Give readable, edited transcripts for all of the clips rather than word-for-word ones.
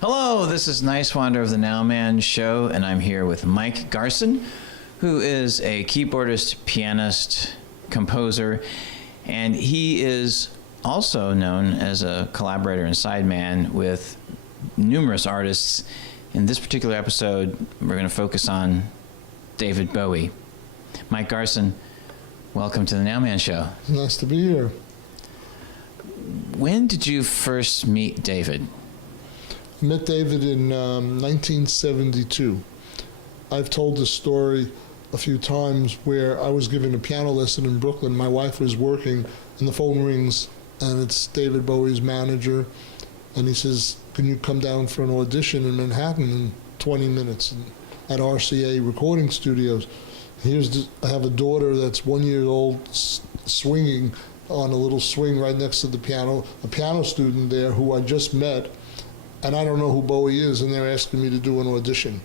Hello, this is Niswander of the Nowman Show, and I'm here with Mike Garson, who is a keyboardist, pianist, composer, and he is also known as a collaborator and sideman with numerous artists. In this particular episode, we're going to focus on David Bowie. Mike Garson, welcome to the Nowman Show. Nice to be here. When did you first meet David? I met David in 1972. I've told this story a few times where I was giving a piano lesson in Brooklyn. My wife was working, and the phone rings, and it's David Bowie's manager, and he says, "Can you come down for an audition in Manhattan in 20 minutes at RCA Recording Studios?" I have a daughter that's 1 year old swinging on a little swing right next to the piano, a piano student there who I just met, and I don't know who Bowie is, and they're asking me to do an audition.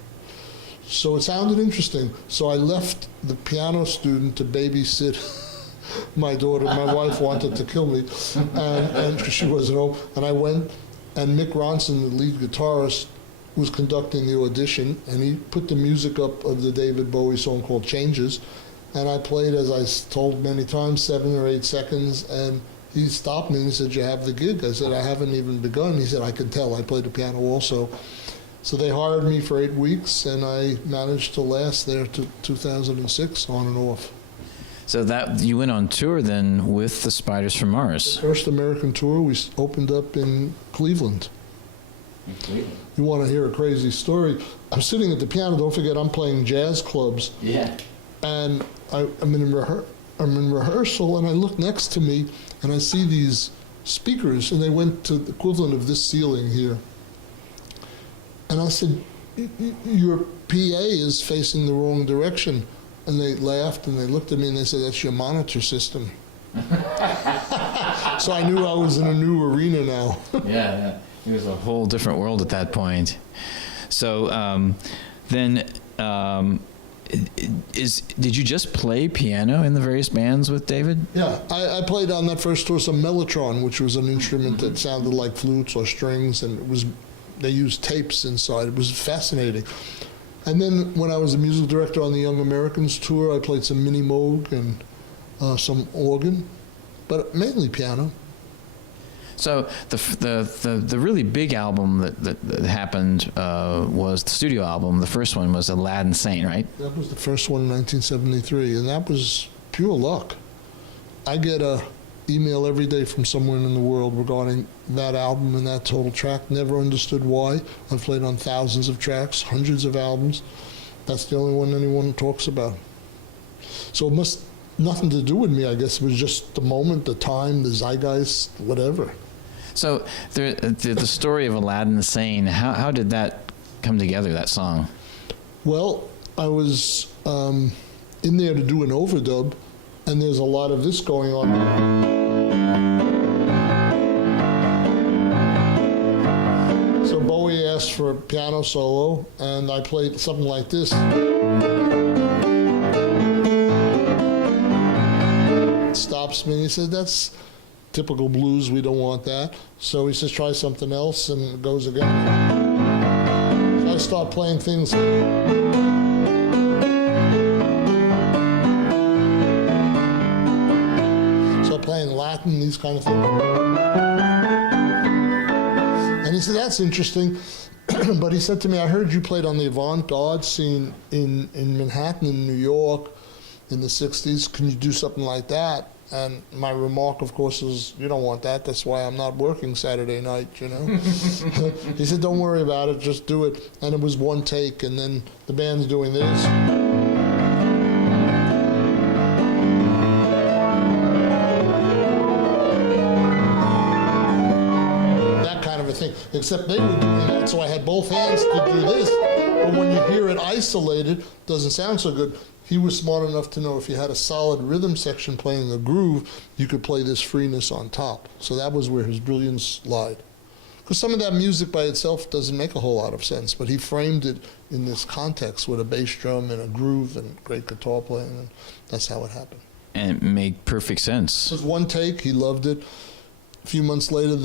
So it sounded interesting. So I left the piano student to babysit my daughter. My wife wanted to kill me, and she wasn't home. And I went, and Mick Ronson, the lead guitarist, was conducting the audition, and he put the music up of the David Bowie song called Changes, and I played, as I told many times, 7 or 8 seconds, and he stopped me and he said, "You have the gig?" I said, "I haven't even begun." He said, "I can tell. I play the piano also." So they hired me for 8 weeks, and I managed to last there to 2006, on and off. So that you went on tour then with the Spiders from Mars. The first American tour, we opened up in Cleveland. You want to hear a crazy story? I'm sitting at the piano. Don't forget, I'm playing jazz clubs. Yeah. And I'm in rehearsal, and I look next to me, and I see these speakers, and they went to the equivalent of this ceiling here. And I said, "Your PA is facing the wrong direction." And they laughed, and they looked at me, and they said, "That's your monitor system." So I knew I was in a new arena now. Yeah. It was a whole different world at that point. So did you just play piano in the various bands with David? Yeah, I played on that first tour some mellotron, which was an instrument that sounded like flutes or strings, and they used tapes inside. It was fascinating. And then when I was a music director on the Young Americans tour, I played some mini moog and some organ, but mainly piano. So the really big album that happened was the studio album. The first one was Aladdin, Sane, right? That was the first one in 1973, and that was pure luck. I get a email every day from somewhere in the world regarding that album and that total track. Never understood why. I've played on thousands of tracks, hundreds of albums. That's the only one anyone talks about. So it must nothing to do with me, I guess. It was just the moment, the time, the zeitgeist, whatever. So the story of Aladdin Sane, how did that come together, that song? Well, I was in there to do an overdub, and there's a lot of this going on. So Bowie asked for a piano solo, and I played something like this. Stops me, and he said, "That's typical blues, we don't want that." So he says, "Try something else," and it goes again. So I start playing things. So playing Latin, these kind of things. And he said, "That's interesting." But he said to me, "I heard you played on the avant-garde scene in Manhattan, in New York, in the 60s. Can you do something like that?" And my remark, of course, is, "You don't want that. That's why I'm not working Saturday night, you know." He said, "Don't worry about it. Just do it." And it was one take, and then the band's doing this. That kind of a thing. Except they were doing that, so I had both hands to do this. But when you hear it isolated, it doesn't sound so good. He was smart enough to know if you had a solid rhythm section playing a groove, you could play this freeness on top. So that was where his brilliance lied. Because some of that music by itself doesn't make a whole lot of sense, but he framed it in this context with a bass drum and a groove and great guitar playing, and that's how it happened. And it made perfect sense. It was one take, he loved it. a few months later,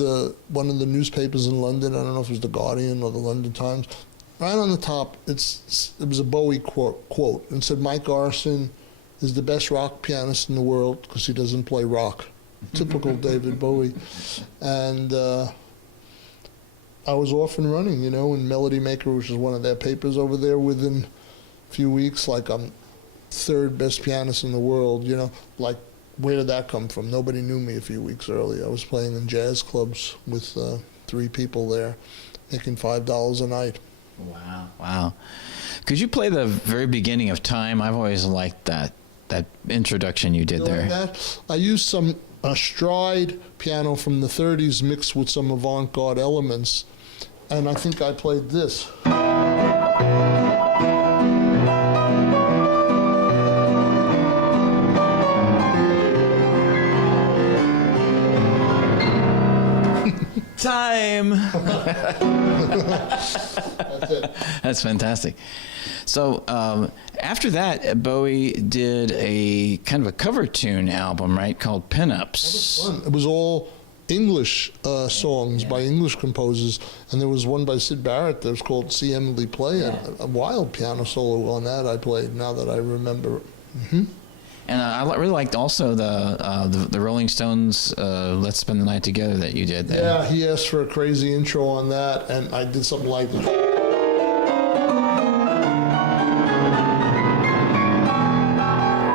one of the newspapers in London, I don't know if it was the Guardian or the London Times, right on the top, it was a Bowie quote, and said, Mike Garson is the best rock pianist in the world because he doesn't play rock. Typical David Bowie. And I was off and running, in Melody Maker, which is one of their papers over there, within a few weeks, like I'm third best pianist in the world, like, where did that come from? Nobody knew me a few weeks earlier. I was playing in jazz clubs with 3 people there, making $5 a night. Wow. Could you play the very beginning of Time? I've always liked that introduction you did there. Like that? I used a stride piano from the 30s mixed with some avant-garde elements, and I think I played this. Time. That's it. That's fantastic. So after that, Bowie did a kind of a cover tune album, right, called Pinups. Fun. It was all English songs by English composers, and there was one by Syd Barrett that was called See Emily Play, a wild piano solo on that I played, now that I remember it. Mm-hmm. And I really liked also the Rolling Stones' Let's Spend the Night Together that you did there. Yeah, he asked for a crazy intro on that, and I did something like that.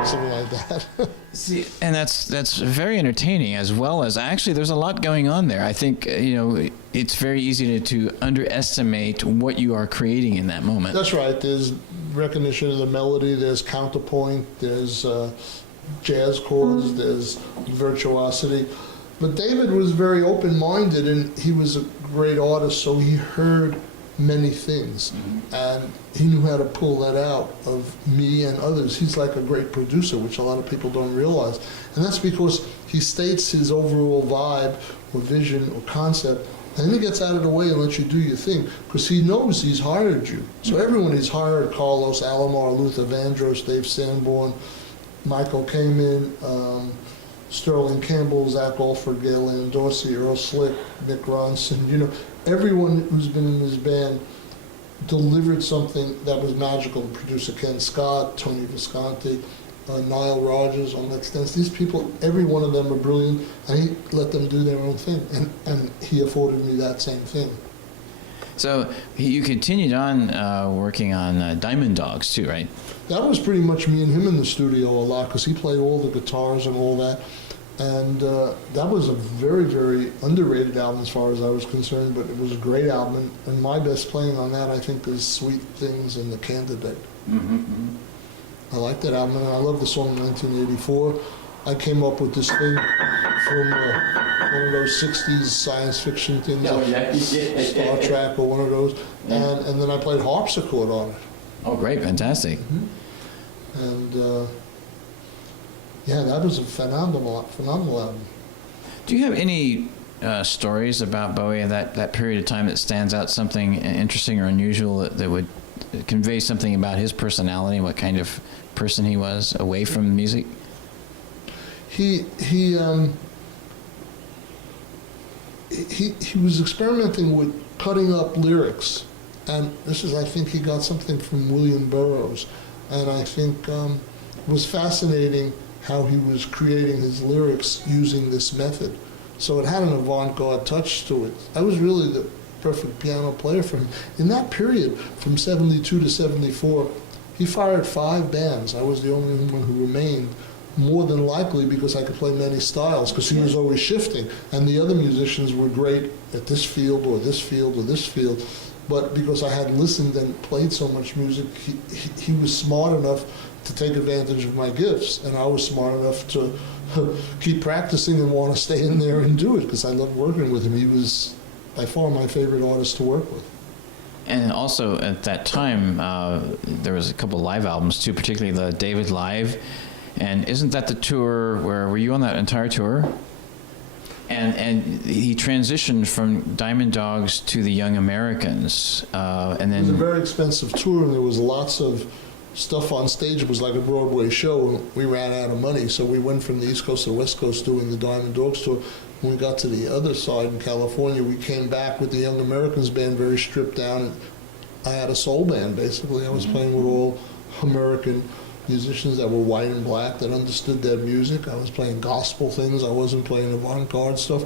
Something like that. See, and that's very entertaining, as well as actually there's a lot going on there. I think it's very easy to underestimate what you are creating in that moment. That's right. There's recognition of the melody, there's counterpoint, there's jazz chords, there's virtuosity. But David was very open-minded, and he was a great artist, so he heard many things, and he knew how to pull that out of me and others. He's like a great producer, which a lot of people don't realize, and that's because he states his overall vibe or vision or concept, and then he gets out of the way and lets you do your thing, because he knows he's hired you. So everyone he's hired, Carlos Alomar, Luther Vandross, Dave Sanborn, Michael Kamen, Sterling Campbell, Zach Alford, Gail Ann Dorsey, Earl Slick, Nick Ronson, everyone who's been in his band delivered something that was magical. Producer Ken Scott, Tony Visconti, Nile Rodgers on Let's Dance. These people, every one of them are brilliant, and he let them do their own thing, and he afforded me that same thing. So you continued on working on Diamond Dogs too, right? That was pretty much me and him in the studio a lot, because he played all the guitars and all that. And that was a very, very underrated album as far as I was concerned, but it was a great album. And my best playing on that, I think, is Sweet Things and The Candidate. Mm-hmm. I like that album, and I love the song 1984. I came up with this thing from one of those 60s science fiction things, like Star Trek or one of those. And then I played harpsichord on it. Oh, great, fantastic. Mm-hmm. And yeah, that was a phenomenal album. Do you have any stories about Bowie at that period of time that stands out, something interesting or unusual that would convey something about his personality, what kind of person he was away from music? He was experimenting with cutting up lyrics, and this is, I think, he got something from William Burroughs, and I think it was fascinating how he was creating his lyrics using this method. So it had an avant-garde touch to it. I was really the perfect piano player for him. In that period, from 72 to 74, he fired 5 bands. I was the only one who remained, more than likely because I could play many styles, because he was always shifting. And the other musicians were great at this field or this field or this field. But because I had listened and played so much music, he was smart enough to take advantage of my gifts, and I was smart enough to keep practicing and want to stay in there and do it, because I loved working with him. He was by far my favorite artist to work with. And also at that time, there was a couple live albums too, particularly the David Live. And isn't that the tour were you on that entire tour? And he transitioned from Diamond Dogs to the Young Americans, and then it was a very expensive tour, and there was lots of stuff on stage. It was like a Broadway show, and we ran out of money, so we went from the East Coast to the West Coast doing the Diamond Dogs tour. When we got to the other side in California, we came back with the Young Americans band, very stripped down, and I had a soul band, basically. I was playing with all American musicians that were white and black, that understood their music. I was playing gospel things. I wasn't playing avant-garde stuff.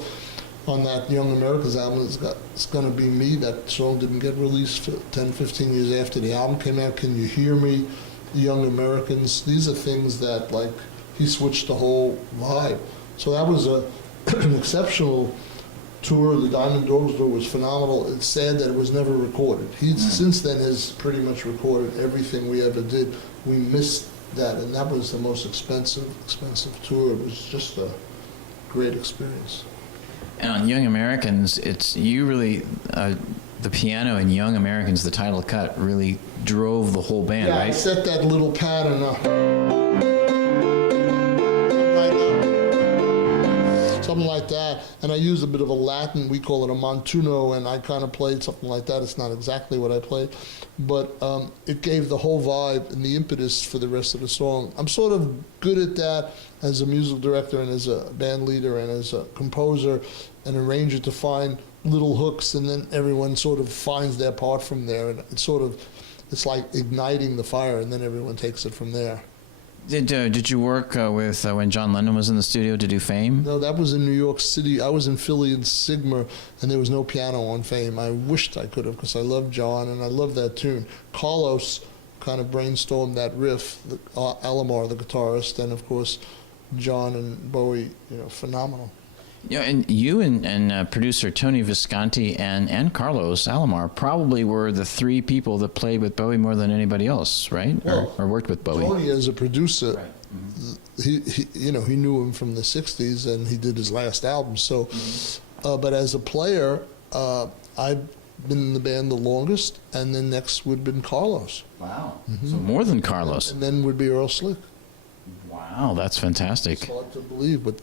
On that Young Americans album, It's Gonna Be Me, that song didn't get released 10, 15 years after the album came out. Can You Hear Me? Young Americans. These are things that, like, he switched the whole vibe. So that was an exceptional tour. The Diamond Dogs tour was phenomenal. It's sad that it was never recorded. He since then has pretty much recorded everything we ever did. We missed that, and that was the most expensive tour. It was just a great experience. And on Young Americans, it's you really, the piano in Young Americans, the title cut, really drove the whole band, yeah, right? I set that little pattern up. Something like that, and I used a bit of a Latin, we call it a montuno, and I kind of played something like that. It's not exactly what I played, but it gave the whole vibe and the impetus for the rest of the song. I'm sort of good at that as a musical director and as a band leader and as a composer and arranger, to find little hooks, and then everyone sort of finds their part from there, and it's like igniting the fire, and then everyone takes it from there. Did you work with when John Lennon was in the studio to do Fame? No, that was in New York City. I was in Philly and Sigma, and there was no piano on Fame. I wished I could have, because I love John and I love that tune. Carlos kind of brainstormed that riff, Alomar, the guitarist, and of course John and Bowie, phenomenal. Yeah, and you and producer Tony Visconti and Carlos Alomar probably were the three people that played with Bowie more than anybody else, right? Well, or worked with Bowie. Tony, as a producer, Right. he knew him from the '60s, and he did his last album. So, but as a player, I've been in the band the longest, and then next would have been Carlos, Wow. So more than Carlos. and then would be Earl Slick. Wow, that's fantastic. It's hard to believe, but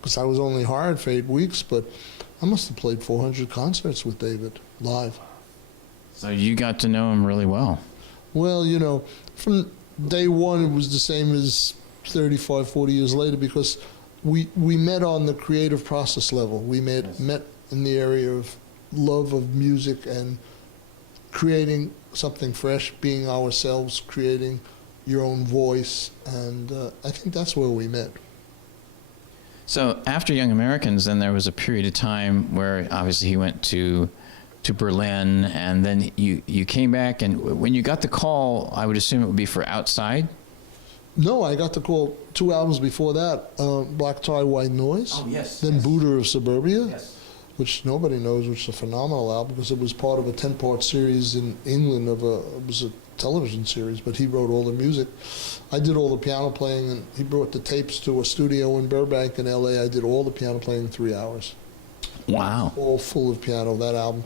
because I was only hired for 8 weeks, but I must have played 400 concerts with David live. So you got to know him really well. Well, from day one, it was the same as 35, 40 years later, because we met on the creative process level. We met in the area of love of music and creating something fresh, being ourselves, creating your own voice, and I think that's where we met. So after Young Americans, then there was a period of time where obviously he went to Berlin, and then you came back, and when you got the call, I would assume it would be for Outside? No, I got the call 2 albums before that, Black Tie, White Noise. Oh, yes. Then yes. Buddha of Suburbia, Yes. which nobody knows, which is a phenomenal album, because it was part of a 10-part series in England it was a television series, but he wrote all the music. I did all the piano playing, and he brought the tapes to a studio in Burbank in LA. I did all the piano playing in 3 hours. Wow. All full of piano, that album.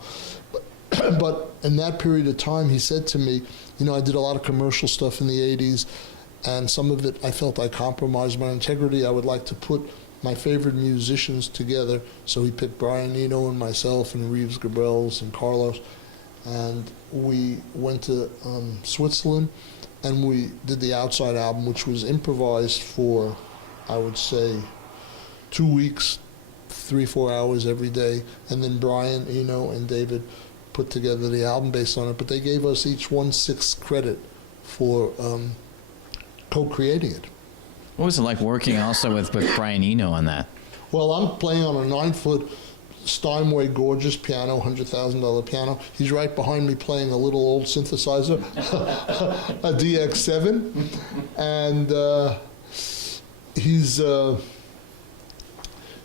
But in that period of time, he said to me, I did a lot of commercial stuff in the 80s, and some of it I felt I compromised my integrity. I would like to put my favorite musicians together. So he picked Brian Eno and myself and Reeves Gabrels and Carlos, and we went to Switzerland, and we did the Outside album, which was improvised for, I would say, 2 weeks, 3-4 hours every day, and then Brian Eno and David put together the album based on it, but they gave us each 1/6 credit for co-creating it. What was it like working also with Brian Eno on that? Well, I'm playing on a 9-foot Steinway gorgeous piano, $100,000 piano. He's right behind me playing a little old synthesizer, a DX7, and he's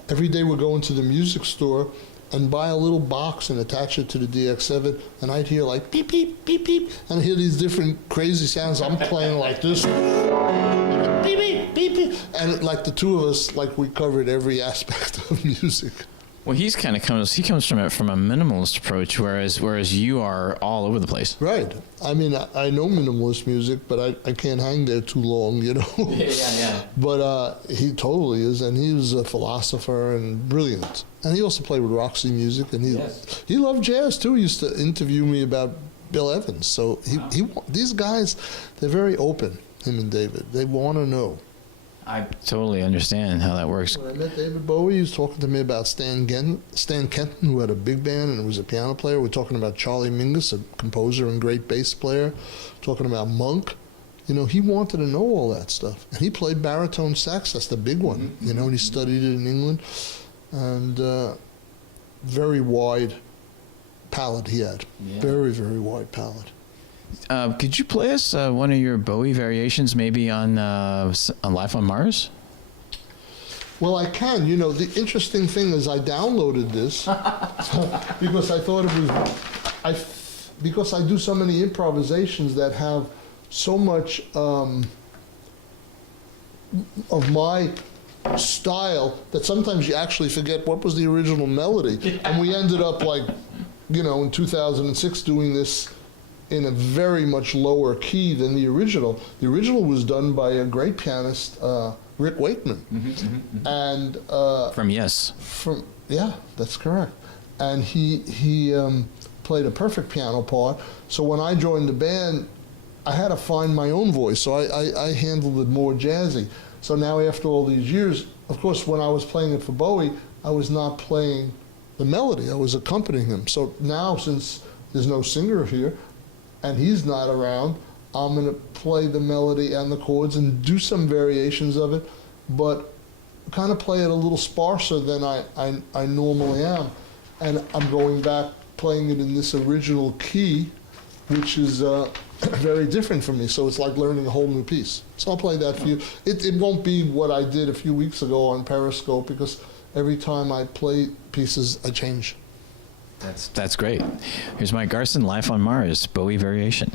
every day we're going to the music store and buy a little box and attach it to the DX7, and I'd hear like beep, beep, beep, beep, and I hear these different crazy sounds. I'm playing like this, beep, beep, beep, beep, and like the two of us, like we covered every aspect of music. Well, he comes from a minimalist approach, whereas you are all over the place. Right. I mean, I know minimalist music, but I can't hang there too long, Yeah. But he totally is, and he was a philosopher and brilliant. And he also played with Roxy Music, and he loved jazz too. He used to interview me about Bill Evans. So these guys, they're very open, him and David. They want to know. I totally understand how that works. When I met David Bowie, he was talking to me about Stan Kenton, who had a big band and was a piano player. We're talking about Charlie Mingus, a composer and great bass player. Talking about Monk. You know, he wanted to know all that stuff. And he played baritone sax. That's the big one. You know, and he studied it in England. And very wide palette he had. Yeah. Very, very wide palette. Could you play us one of your Bowie variations, maybe on Life on Mars? Well, I can. You know, the interesting thing is I downloaded this because I thought it was, because I do so many improvisations that have so much of my style that sometimes you actually forget what was the original melody. And we ended up like, you know, in 2006 doing this in a very much lower key than the original. The original was done by a great pianist, Rick Wakeman. And From Yes. yeah, that's correct. And he played a perfect piano part. So when I joined the band, I had to find my own voice. So I handled it more jazzy. So now after all these years, of course, when I was playing it for Bowie, I was not playing the melody. I was accompanying him. So now, since there's no singer here, and he's not around, I'm going to play the melody and the chords and do some variations of it, but kind of play it a little sparser than I normally am. And I'm going back playing it in this original key, which is very different from me. So it's like learning a whole new piece. So I'll play that for you. It won't be what I did a few weeks ago on Periscope, because every time I play pieces, I change. That's great. Here's Mike Garson, Life on Mars, Bowie variation.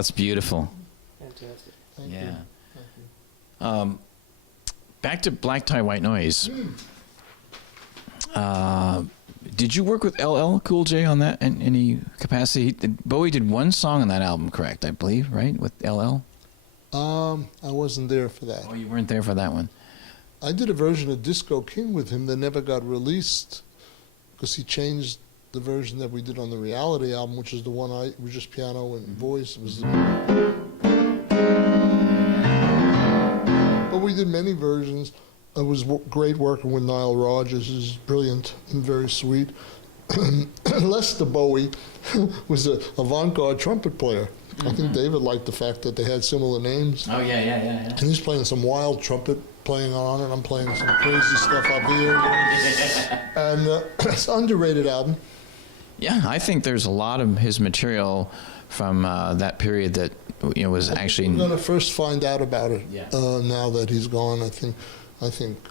that's beautiful. Fantastic. Thank Yeah. you. Thank you. Back to Black Tie, White Noise. Did you work with LL Cool J on that in any capacity? Bowie did one song on that album, correct? I believe, right, with LL. I wasn't there for that. Oh, you weren't there for that one. I did a version of Disco King with him that never got released because he changed the version that we did on the Reality album, which is the one it was just piano and voice. It was but we did many versions. It was great working with Nile Rodgers. He's brilliant and very sweet. Lester Bowie was an avant-garde trumpet player. I think David liked the fact that they had similar names. Oh, yeah. And he's playing some wild trumpet playing on it. I'm playing some crazy stuff up here. And it's an underrated album. Yeah, I think there's a lot of his material from that period that was actually. I'm going to first find out about it Yeah. now that he's gone.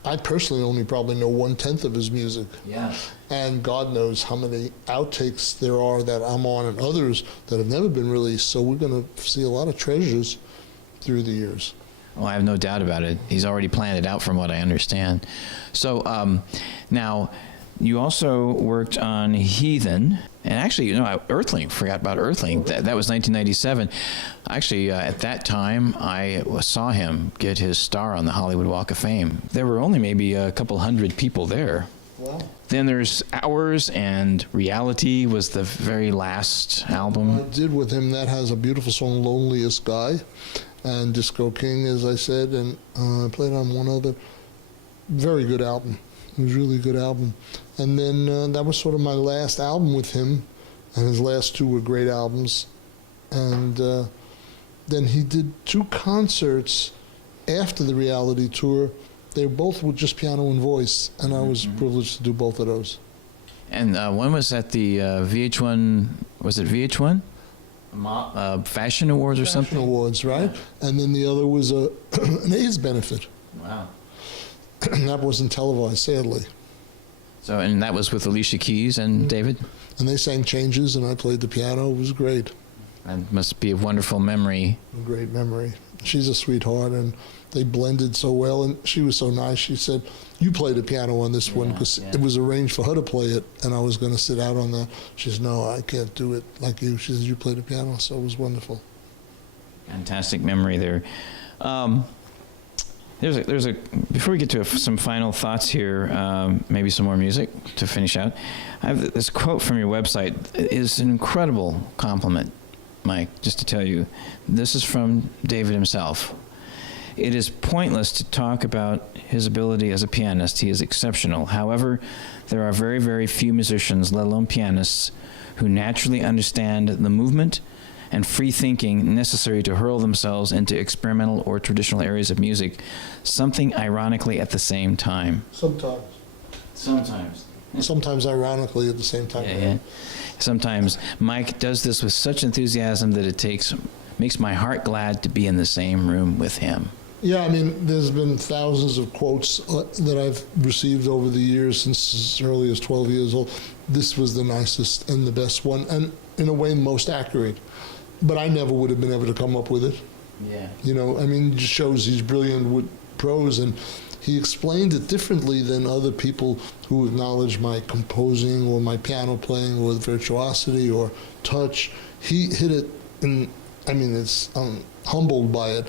I personally only probably know 1/10 of his music. Yeah. And God knows how many outtakes there are that I'm on and others that have never been released. So we're going to see a lot of treasures through the years. Well, I have no doubt about it. He's already planned it out from what I understand. So now, you also worked on Heathen, and actually, Earthling, forgot about Earthling. That was 1997. Actually, at that time, I saw him get his star on the Hollywood Walk of Fame. There were only maybe a couple hundred people there. Wow. Then there's Hours, and Reality was the very last I album. did with him, that has a beautiful song, Loneliest Guy, and Disco King, as I said, and I played on one other. Very good album. It was a really good album. And then that was sort of my last album with him, and his last two were great albums. And then he did 2 concerts after the Reality tour. They both were just piano and voice, and I was privileged to do both of those. And one was at the VH1, was it VH1? Fashion Awards or Fashion something? Awards, right? And then the other was an AIDS benefit. Wow. And that wasn't televised, sadly. So, and that was with Alicia Keys and David? And they sang Changes, and I played the piano. It was great. That must be a wonderful memory. A great memory. She's a sweetheart, and they blended so well. And she was so nice. She said, "You play the piano on this one," because it was arranged for her to play it, and I was going to sit out on that. She says, "No, I can't do it like you." She says, "You play the piano," so it was wonderful. Fantastic memory there. There's a before we get to some final thoughts here, maybe some more music to finish out. I have this quote from your website. It is an incredible compliment, Mike, just to tell you. This is from David himself. "It is pointless to talk about his ability as a pianist. He is exceptional. However, there are very, very few musicians, let alone pianists, who naturally understand the movement and free thinking necessary to hurl themselves into experimental or traditional areas of music, something ironically at the same time." Sometimes. Sometimes ironically at the same time. Yeah. Sometimes Mike does this with such enthusiasm that it makes my heart glad to be in the same room with him. Yeah, I mean, there's been thousands of quotes that I've received over the years since as early as 12 years old. This was the nicest and the best one, and in a way, most accurate. But I never would have been able to come up with it. Yeah. I mean, it just shows he's brilliant with prose, and he explained it differently than other people who acknowledge my composing or my piano playing or virtuosity or touch. He hit it, and I mean, I'm humbled by it,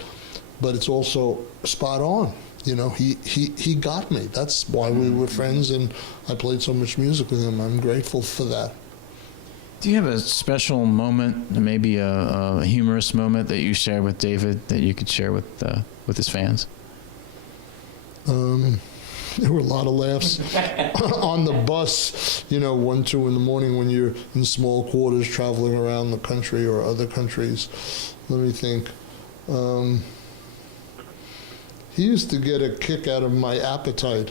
but it's also spot on. He got me. That's why we were friends, and I played so much music with him. I'm grateful for that. Do you have a special moment, maybe a humorous moment that you share with David that you could share with his fans? There were a lot of laughs on the bus, 1, 2 in the morning when you're in small quarters traveling around the country or other countries. Let me think. He used to get a kick out of my appetite,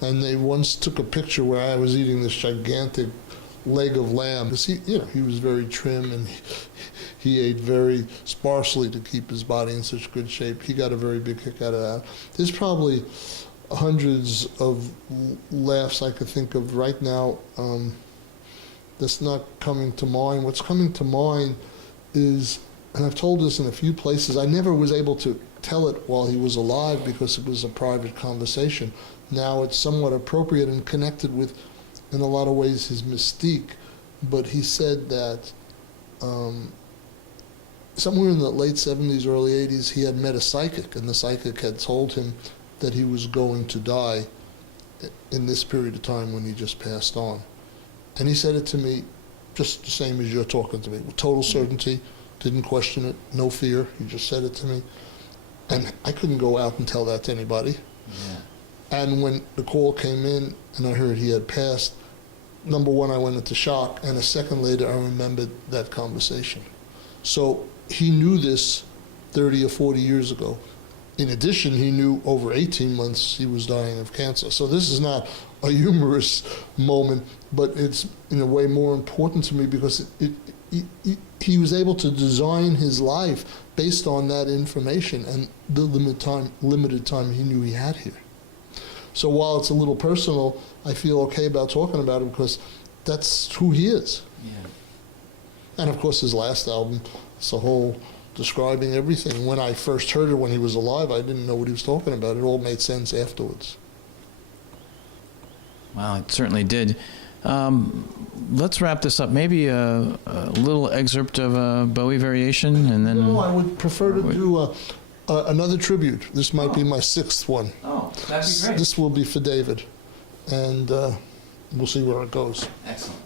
and they once took a picture where I was eating this gigantic leg of lamb. Because he was very trim, and he ate very sparsely to keep his body in such good shape. He got a very big kick out of that. There's probably hundreds of laughs I could think of right now that's not coming to mind. What's coming to mind is and I've told this in a few places, I never was able to tell it while he was alive because it was a private conversation. Now it's somewhat appropriate and connected with, in a lot of ways, his mystique. But he said that somewhere in the late 70s, early 80s, he had met a psychic, and the psychic had told him that he was going to die in this period of time when he just passed on. And he said it to me just the same as you're talking to me, with total certainty, didn't question it, no fear. He just said it to me. And I couldn't go out and tell that to anybody. Yeah. And when the call came in and I heard he had passed, number one, I went into shock, and a second later, I remembered that conversation. So he knew this 30 or 40 years ago. In addition, he knew over 18 months he was dying of cancer. So this is not a humorous moment, but it's in a way more important to me because he was able to design his life based on that information and the limited time he knew he had here. So while it's a little personal, I feel okay about talking about it because that's who he is. Yeah. And of course, his last album, it's a whole describing everything. When I first heard it when he was alive, I didn't know what he was talking about. It all made sense afterwards. Wow, it certainly did. Let's wrap this up. Maybe a little excerpt of a Bowie variation, and then... No, I would prefer to do another tribute. This might be my sixth one. Oh, that'd be great. This will be for David, and we'll see where it goes. Excellent.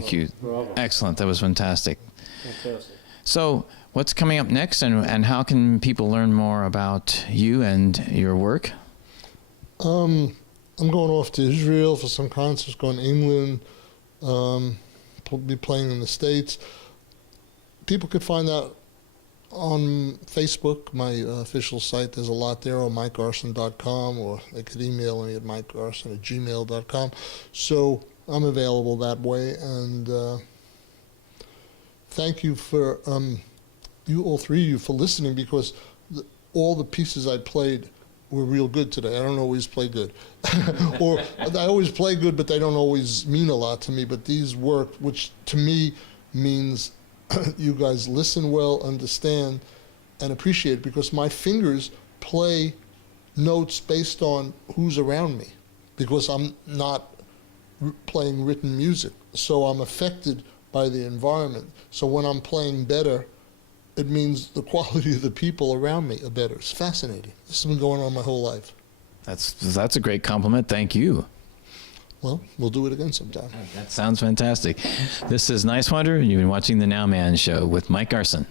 Thank you. Bravo. Excellent. That was fantastic. Fantastic. So, what's coming up next, and how can people learn more about you and your work? I'm going off to Israel for some concerts, going to England, be playing in the States. People could find out on Facebook, my official site. There's a lot there, or MikeGarson.com, or they could email me at MikeGarson@gmail.com. So I'm available that way, and thank you for you, all three of you, for listening, because all the pieces I played were real good today. I don't always play good. Or I always play good, but they don't always mean a lot to me. But these work, which to me means you guys listen well, understand, and appreciate it, because my fingers play notes based on who's around me, because I'm not playing written music. So I'm affected by the environment. So when I'm playing better, it means the quality of the people around me are better. It's fascinating. This has been going on my whole life. That's a great compliment. Thank you. Well, we'll do it again sometime. That sounds fantastic. This is Niswander, and you've been watching The Nowman Show with Mike Garson.